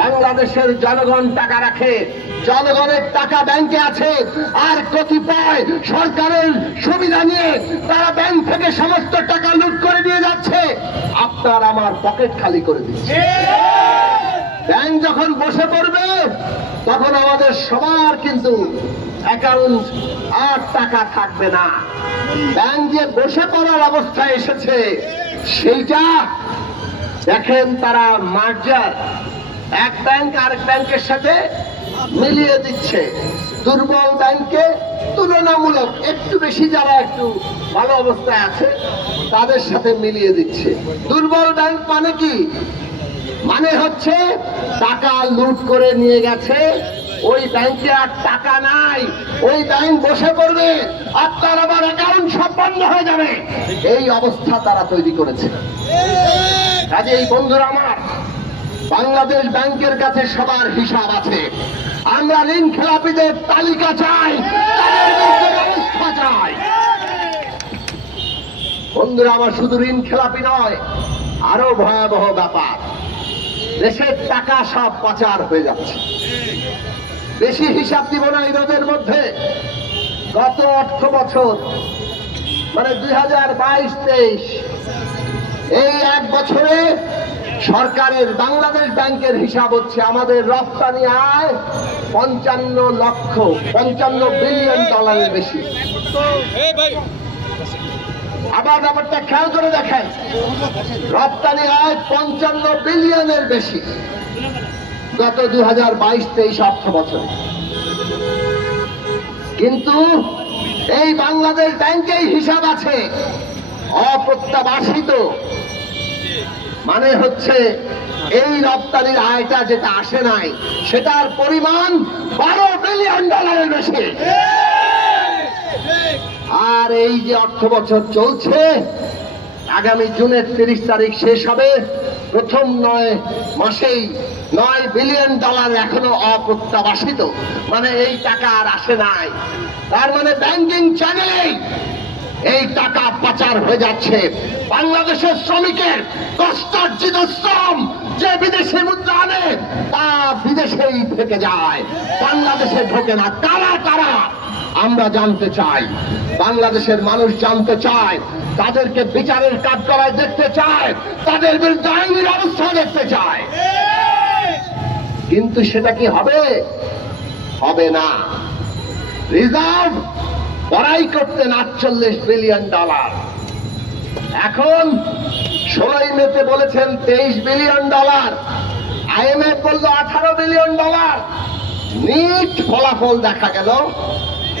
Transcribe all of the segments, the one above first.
বাংলাদেশের জনগণ টাকা রাখে, জনগণের টাকা ব্যাংকে আছে, আর কতিপয় সরকারের সুবিধা নিয়ে তারা ব্যাংক থেকে সমস্ত টাকা লুট করে নিয়ে যাচ্ছে, আপনার আমার পকেট খালি করে দিচ্ছে। ব্যাংক যখন বসে পড়বে তখন আমাদের সবার কিন্তু অ্যাকাউন্ট আর টাকা থাকবে না। ব্যাংক যে বসে পড়ার অবস্থায় এসেছে সেইটা দেখেন, তারা মার্জার এক ব্যাংক আরেক ব্যাংকের সাথে মিলিয়ে দিচ্ছে। দুর্বল ব্যাংকে তুলনামূলক একটু বেশি যারা একটু ভালো অবস্থায় আছে তাদের সাথে মিলিয়ে দিচ্ছে। দুর্বল ব্যাংক মানে কি? মানে হচ্ছে টাকা লুট করে নিয়ে গেছে, ওই ব্যাংকে আর টাকা নাই, ওই ব্যাংক বসে পড়বে, আপনার আবার অ্যাকাউন্ট সব বন্ধ হয়ে যাবে, এই অবস্থা তারা তৈরি করেছে। কাজে এই বন্ধুরা আমার, বাংলাদেশ ব্যাংকের কাছে সবার হিসাব আছে। আমরা ঋণ খেলাপিদের তালিকা চাই, তাদের বিরুদ্ধে ব্যবস্থা চাই। বন্ধুরা আমার, শুধু ঋণ খেলাপি নয়, আরো ভয়াবহ ব্যাপার, দেশের টাকা সব পাচার হয়ে যাচ্ছে। বেশি হিসাব দিব না এই রোদের মধ্যে, গত অর্থ বছর মানে 2022-23 এই এক বছরে সরকারের বাংলাদেশ ব্যাংকের হিসাব হচ্ছে আমাদের রপ্তানি আয় 55 বিলিয়ন ডলারের বেশি। আবার ব্যাপারটা খেয়াল করে দেখেন, রপ্তানি আয় 55 বিলিয়নের বেশি গত 2022-23 অর্থ বছরে। কিন্তু এই বাংলাদেশ ব্যাংকেই হিসাব আছে অপ্রত্যাশিত, মানে হচ্ছে এই রপ্তানির আয়টা যেটা আসে নাই সেটার পরিমাণ 12 বিলিয়ন ডলারের বেশি। আর এই যে অর্থ বছর চলছে, আগামী জুনের 30 তারিখ শেষ হবে, প্রথম 9 মাসেই 9 বিলিয়ন ডলার এখনো অপ্রত্যাশিত, মানে এই টাকা আর আসে নাই। তার মানে ব্যাংকিং চ্যানেলে এই টাকা পাচার হয়ে যাচ্ছে। বাংলাদেশের শ্রমিকের কষ্টার্জিত শ্রম যে বিদেশি মুদ্রা আনে তা বিদেশেই থেকে যায়, বাংলাদেশে ঢোকে না। কারা কারা আমরা জানতে চাই, বাংলাদেশের মানুষ জানতে চায়, তাদেরকে বিচারের কাঠগড়ায় দেখতে চায়, তাদের বিরুদ্ধে আইনি ব্যবস্থা দেখতে চায়। কিন্তু সেটা কি হবে? হবে না। রিজার্ভ বড়াই করতেন 48 বিলিয়ন ডলার, এখন 16 মেতে বলেছেন 23 বিলিয়ন ডলার, আইএমএফ বলল 18 বিলিয়ন ডলার। নিট ফলাফল দেখা গেল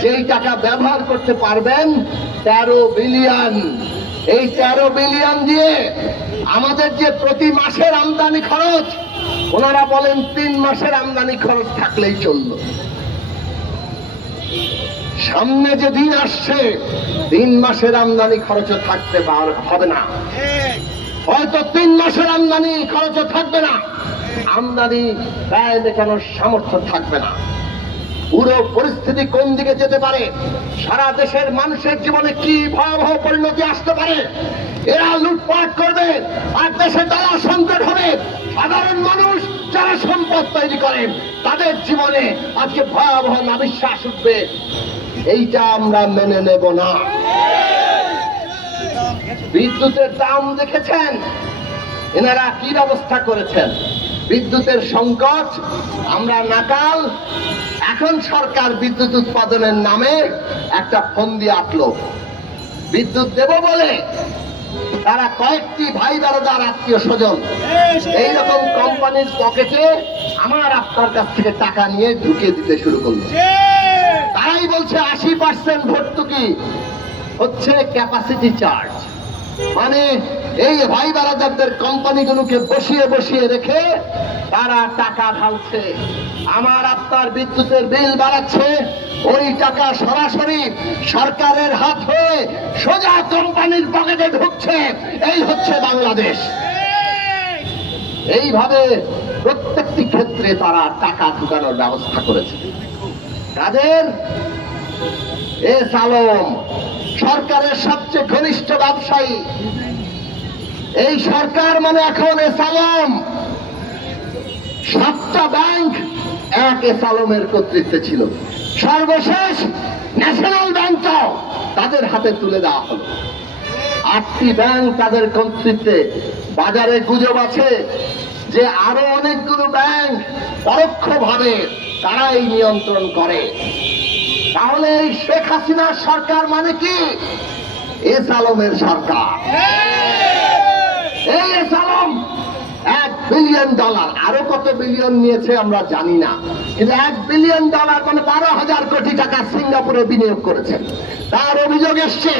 যেই টাকা ব্যবহার করতে পারবেন 13 বিলিয়ন। এই 13 বিলিয়ন দিয়ে আমাদের যে প্রতি মাসের আমদানি খরচ, ওনারা বলেন 3 মাসের আমদানি খরচ থাকলেই চলল। সামনে যে দিন আসছে 3 মাসের আমদানি খরচও থাকতে হবে না, হয়তো 3 মাসের আমদানি খরচও থাকবে না, আমদানি ব্যয় মেটানোর সামর্থ্য থাকবে না। পুরো পরিস্থিতি কোন দিকে যেতে পারে, সারা দেশের মানুষের জীবনে কি ভয়াবহ পরিণতি আসতে পারে। এরা লুটপাট করবে আর দেশে তারা সংকট হবে। সাধারণ মানুষ যারা সম্পদ তৈরি করে তাদের জীবনে আজকে ভয়াবহ নাবিশ্বাস উঠবে, এইটা আমরা মেনে নেব না। বিদ্যুতের দাম দেখেছেন এনারা কি ব্যবস্থা করেছেন, বিদ্যুতের সংকট আমরা নাকাল। এখন সরকার বিদ্যুৎ উৎপাদনের নামে একটা ফন্দি আঁটলো, বিদ্যুৎ দেব বলে তারা কয়েকটি ভাই দাদার আত্মীয় স্বজন এইরকম কোম্পানির পকেটে আমার আপনার কাছ থেকে টাকা নিয়ে ঢুকিয়ে দিতে শুরু করলো। তারাই বলছে 80% ভর্তুকি হচ্ছে ক্যাপাসিটি চার্জ, মানে এই ভাই বারাদারদের কোম্পানিগুলোকে বসিয়ে বসিয়ে রেখে তারা টাকা ঢালছে, আমার আপনার বিদ্যুতের বিল বাড়াচ্ছে, ওই টাকা সরাসরি সরকারের হাত হয়ে সোজা কোম্পানির পকেটে ঢুকছে। এই হচ্ছে বাংলাদেশ। এইভাবে প্রত্যেকটি ক্ষেত্রে তারা টাকা ঢুকানোর ব্যবস্থা করেছে। তাদের এস আলম সরকারের সবচেয়ে ঘনিষ্ঠ ব্যবসায়ী, এই সরকার মানে এখন এস আলম। 7টা ব্যাংক এক এস আলমের কর্তৃত্বে ছিল। সর্বশেষ ন্যাশনাল ব্যাংকটাও তাদের হাতে তুলে দেওয়া হলো। 8টি ব্যাংক তাদের কর্তৃত্বে। বাজারে গুজব আছে যে আরো অনেকগুলো ব্যাংক পরোক্ষভাবে তারাই নিয়ন্ত্রণ করে। তাহলে এই শেখ হাসিনার সরকার মানে কি? এস আলমের সরকার। এই এস আলম $1 বিলিয়ন, আরো কত বিলিয়ন নিয়েছে আমরা জানি না, কিন্তু $1 বিলিয়ন মানে 12,000 কোটি টাকা সিঙ্গাপুরে বিনিয়োগ করেছেন। তার অভিযোগ এসছে,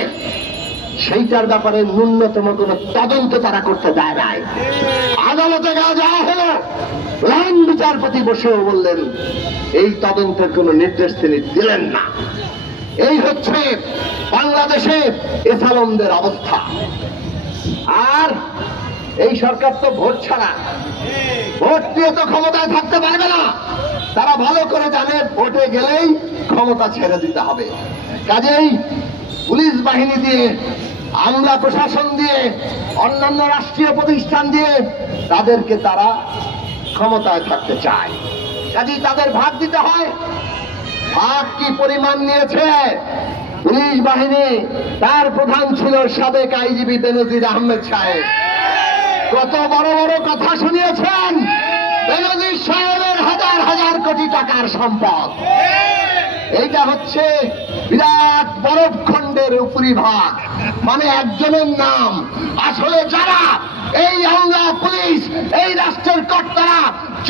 সেইটার ব্যাপারে ন্যূনতম কোন তদন্ত তারা করতে দেয় নাই। আদালতে যাওয়া হলো, প্রধান বিচারপতি বসেও বললেন এই তদন্তের কোন নির্দেশ তিনি দিলেন না। এই হচ্ছে বাংলাদেশে এস আলমদের অবস্থা। আর এই সরকার তো ভোট ছাড়া, ভোট দিয়ে তো ক্ষমতায় থাকতে পারবে না। তারা ভালো করে জানে ভোটে গেলেই ক্ষমতা ছেড়ে দিতে হবে। কাজেই পুলিশ বাহিনী দিয়ে, আমলা প্রশাসন দিয়ে, অন্যান্য রাষ্ট্রীয় প্রতিষ্ঠান দিয়ে তাদেরকে তারা ক্ষমতায় থাকতে চায়। কাজেই তাদের ভাগ দিতে হয়। ভাগ কি পরিমাণ নিয়েছে পুলিশ বাহিনী? তার প্রধান ছিল সাবেক আইজিপি বেনজির আহমেদ সাহেব। কত বড় বড় কথা শুনিয়েছেন। বেনজির সাহেবের হাজার হাজার কোটি টাকার সম্পদ। এইটা হচ্ছে বিরাট বরফখণ্ডের উপরিভাগ, মানে একজনের নাম। আসলে যারা এই আমলা, পুলিশ, এই রাষ্ট্রের কর্তারা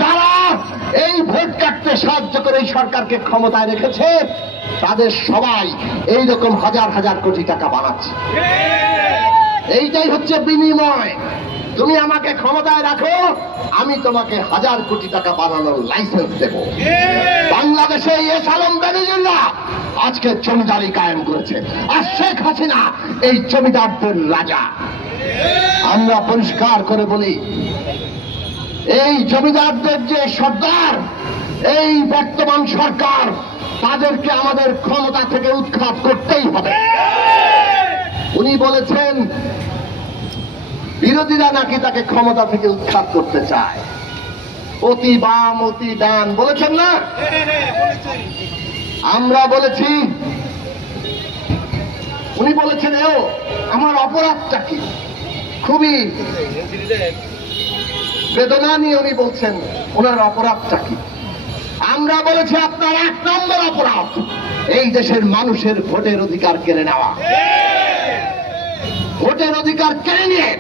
যারা এই ভোট কাটতে সাহায্য করে এই সরকারকে ক্ষমতায় রেখেছে, তাদের সবাই এইরকম হাজার হাজার কোটি টাকা বানাচ্ছে। এইটাই হচ্ছে বিনিময়। তুমি আমাকে ক্ষমতায় রাখো, আমি তোমাকে হাজার কোটি টাকা বানানোর লাইসেন্স দেব। বাংলাদেশে এস আলম বেনজিররা আজকে জমিদারি কায়েম করেছে, আর শেখ হাসিনা এই জমিদারদের রাজা। আমরা পরিষ্কার করে বলি, এই জমিদারদের যে সর্দার, এই বর্তমান সরকার, তাদেরকে আমাদের ক্ষমতা থেকে উৎখাত করতেই হবে। উনি বলেছেন বিরোধীরা নাকি তাকে ক্ষমতা থেকে উৎখাত করতে চায়। অতি বাম অতি ডান বলেছেন না? আমরা বলেছি, উনি বলেছেন এও আমার অপরাধটা কি। খুবই বেদনা নিয়ে উনি বলছেন ওনার অপরাধটা কি। আমরা বলেছি আপনার 1 নম্বর অপরাধ এই দেশের মানুষের ভোটের অধিকার কেড়ে নেওয়া। ভোটের অধিকার কেড়ে নিয়ে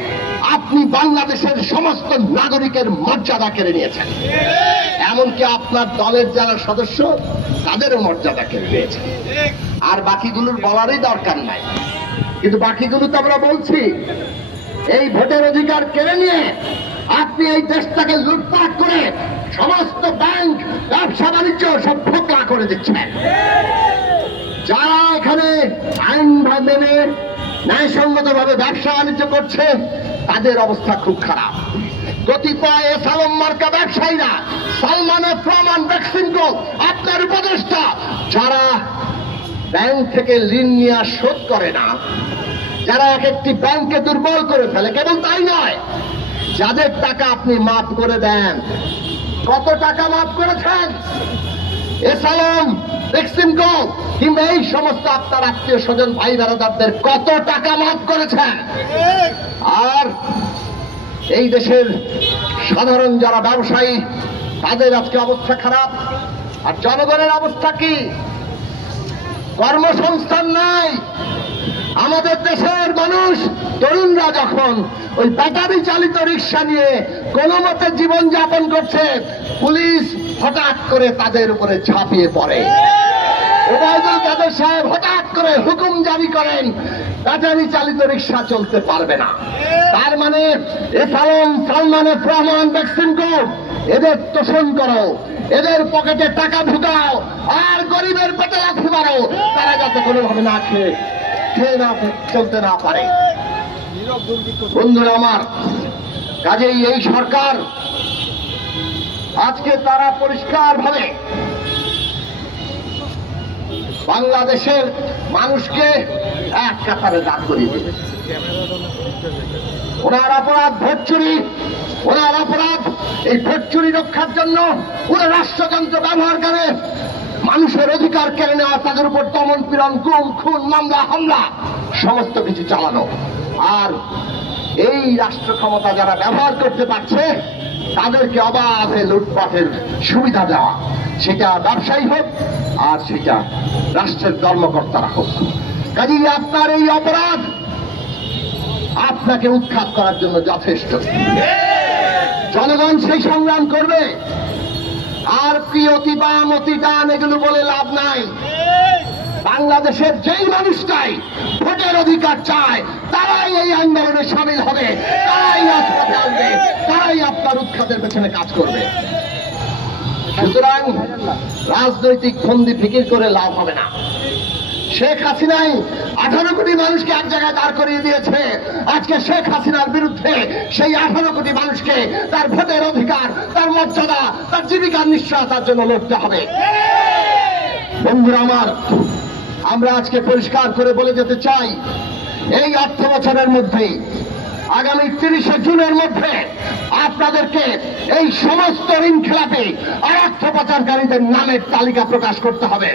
আপনি বাংলাদেশের সমস্ত নাগরিকের মর্যাদা কেড়ে নিয়েছেন। এমনকি আপনার দলের যারা সদস্য তাদেরও মর্যাদা কেড়ে নিয়েছেন। আর বাকিগুলোর বলারই দরকার নাই, কিন্তু বাকিগুলো তো আমরা বলছি। এই ভোটের অধিকার কেড়ে নিয়ে আপনি এই দেশটাকে লুটপাট করে সমস্ত ব্যাংক, ব্যবসা বাণিজ্য সব ফোকলা করে দিচ্ছেন। যারা এখানে আইন মেনে ন্যায়সঙ্গত ভাবে ব্যবসা বাণিজ্য করছে তাদের অবস্থা খুব খারাপ। কতিপয় এস আলম মার্কা ব্যবসায়ীরা, সালমান এফ রহমান, বেক্সিমকো, আপনার উপদেষ্টা, যারা ব্যাংক থেকে ঋণ নিয়ে শোধ করে না, যারা এক একটি ব্যাংককে দুর্বল করে ফেলে, কেবল তাই নয়, যাদের টাকা আপনি মাফ করে দেন। কত টাকা মাফ করেছেন? এস আলম, বেক্সিমকো কিংবা এই সমস্ত আপনার আত্মীয় স্বজন, ভাই বেড়াদারদের কত টাকা মাফ করেছেন? আর এই দেশের সাধারণ যারা ব্যবসায়ী, তাদের আজকে অবস্থা খারাপ। আর জনগণের অবস্থা কি? কর্মসংস্থান নাই। আমাদের দেশের মানুষ, তরুণরা যখন ওই ব্যাটারি চালিত রিক্সা নিয়ে কোনো মতে জীবন যাপন করছে, পুলিশ হঠাৎ করে তাদের উপরে ঝাঁপিয়ে পড়ে। ওবায়দুল কাদের সাহেব হঠাৎ করে হুকুম জারি করেন, ব্যাটারি চালিত রিক্সা চলতে পারবে না। তার মানে এস আলম, সালমান এফ রহমান, বেক্সিমকো এদের তোষণ করো, এদের পকেটে টাকা ঢুকাও, আর গরিবের পেটে লাথি মারো, তারা যাতে কোনোভাবে না খেয়ে না চলতে না পারে। বন্ধুরা আমার, কাজেই এই সরকার আজকে তারা পরিষ্কার ভাবে বাংলাদেশের মানুষকে এক কাতারে দাঁড় করিয়ে দিয়েছে। ওনার অপরাধ ভোট চুরি, ওনার অপরাধ এই ভোট চুরি রক্ষার জন্য পুরো রাষ্ট্রযন্ত্র ব্যবহার করে মানুষের অধিকার কেড়ে নেওয়া, তাদের উপর দমন পীড়ন, গুম খুন, মামলা হামলা সমস্ত কিছু চালানো। আর এই রাষ্ট্র ক্ষমতা যারা ব্যবহার করতে পারছে তাদেরকে অবাধে লুটপাটের সুবিধা দেওয়া, সেটা ব্যবসায়ী হোক আর সেটা রাষ্ট্রের কর্মকর্তারা হোক। কাজেই আপনার এই অপরাধ আপনাকে উৎখাত করার জন্য যথেষ্ট। জনগণ সেই সংগ্রাম করবে। আর কি অতি বাম অতি ডান এগুলো বলে লাভ নাই। বাংলাদেশের যেই মানুষটাই ভোটের অধিকার চায় তারাই এই আন্দোলনে সামিল হবে, তারাই রাজপথে আসবে, তারাই আপনার উৎখাতের পেছনে কাজ করবে। সুতরাং রাজনৈতিক ফন্দি ফিকির করে লাভ হবে না। শেখ হাসিনাই 18 কোটি মানুষকে এক জায়গায় দাঁড় করিয়ে দিয়েছে। আজকে শেখ হাসিনার বিরুদ্ধে সেই 18 কোটি মানুষকে তার ভোটের অধিকার, তার মর্যাদা, তার জীবিকার নিশ্চয়তার জন্য লড়তে হবে। বন্ধুরা আমার, আমরা আজকে পরিষ্কার করে বলে যেতে চাই, এই অর্থ বছরের মধ্যেই আগামী 30শে জুনের মধ্যে আপনাদেরকে এই সমস্ত ঋণ খেলাপি আর অর্থ পাচারকারীদের নামের তালিকা প্রকাশ করতে হবে।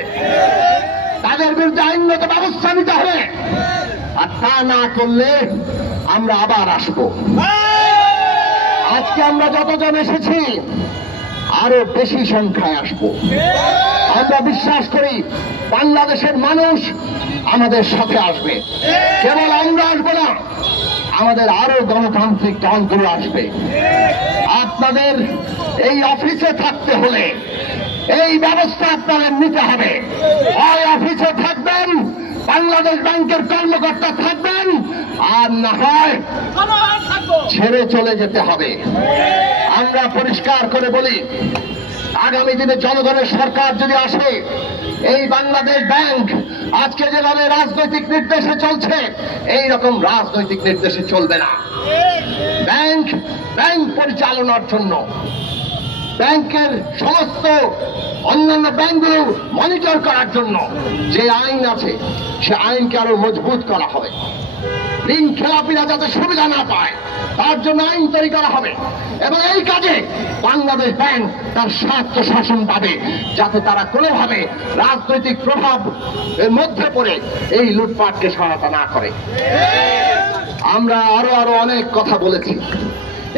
তাদের বিরুদ্ধে আইনগত ব্যবস্থা নিতে হবে। আর তা না করলে আমরা আবার আসব। আজকে আমরা যতজন এসেছি আরো বেশি সংখ্যায় আসব। আমরা বিশ্বাস করি বাংলাদেশের মানুষ আমাদের সাথে আসবে। কেবল আমরা আসবো না, আমাদের আরো গণতান্ত্রিক দলগুলো আসবে। আপনাদের এই অফিসে থাকতে হলে এই ব্যবস্থা আপনাদের নিতে হবে। হয় অফিসে থাকবেন, বাংলাদেশ ব্যাংকের কর্মকর্তা থাকবেন, আর না হয় ছেড়ে চলে যেতে হবে। আমরা পরিষ্কার করে বলি, আগামী দিনে জনগণের সরকার যদি আসে, এই বাংলাদেশ ব্যাংক আজকে যেভাবে রাজনৈতিক নির্দেশে চলছে এই রকম রাজনৈতিক নির্দেশে চলবে না। ব্যাংক পরিচালনার জন্য ব্যাংকের সমস্ত অন্যান্য ব্যাংকগুলো মনিটর করার জন্য যে আইন আছে সে আইনকে আরো মজবুত করা হবে। ঋণ খেলাপিরা যাতে সুবিধা না পায় তার জন্য আইন তৈরি করা হবে। এবং এই কাজে বাংলাদেশ ব্যাংক তার স্বার্থ শাসন পাবে, যাতে তারা কোনোভাবে রাজনৈতিক প্রভাব এর মধ্যে পড়ে এই লুটপাটকে সহায়তা না করে। আমরা আরো অনেক কথা বলেছি।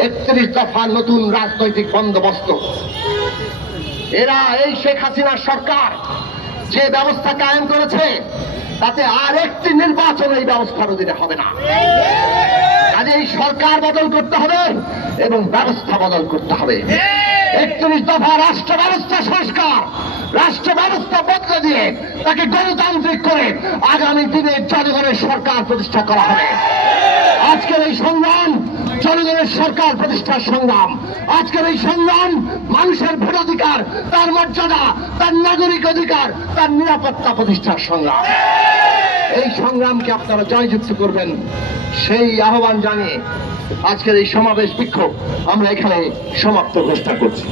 31 দফা নতুন রাজনৈতিক বন্দোবস্ত, এরা এই শেখ হাসিনার সরকার যে ব্যবস্থা কায়েম করেছে তাতে আর একটি নির্বাচন এই ব্যবস্থার অধীনে হবে না। কাজে এই সরকার বদল করতে হবে এবং ব্যবস্থা বদল করতে হবে। 31 দফা রাষ্ট্র ব্যবস্থা সংস্কার, রাষ্ট্র ব্যবস্থা বদলে দিয়ে তাকে গণতান্ত্রিক করে আগামী দিনে জনগণের সরকার প্রতিষ্ঠা করা হবে। আজকের এই সংগ্রাম জনগণের সরকার প্রতিষ্ঠার সংগ্রাম। আজকের এই সংগ্রাম মানুষের ভোটাধিকার, তার মর্যাদা, তার নাগরিক অধিকার, তার নিরাপত্তা প্রতিষ্ঠার সংগ্রাম। এই সংগ্রামকে আপনারা জয়যুক্ত করবেন সেই আহ্বান জানিয়ে আজকের এই সমাবেশ বিক্ষোভ আমরা এখানে সমাপ্ত ঘোষণা করছি।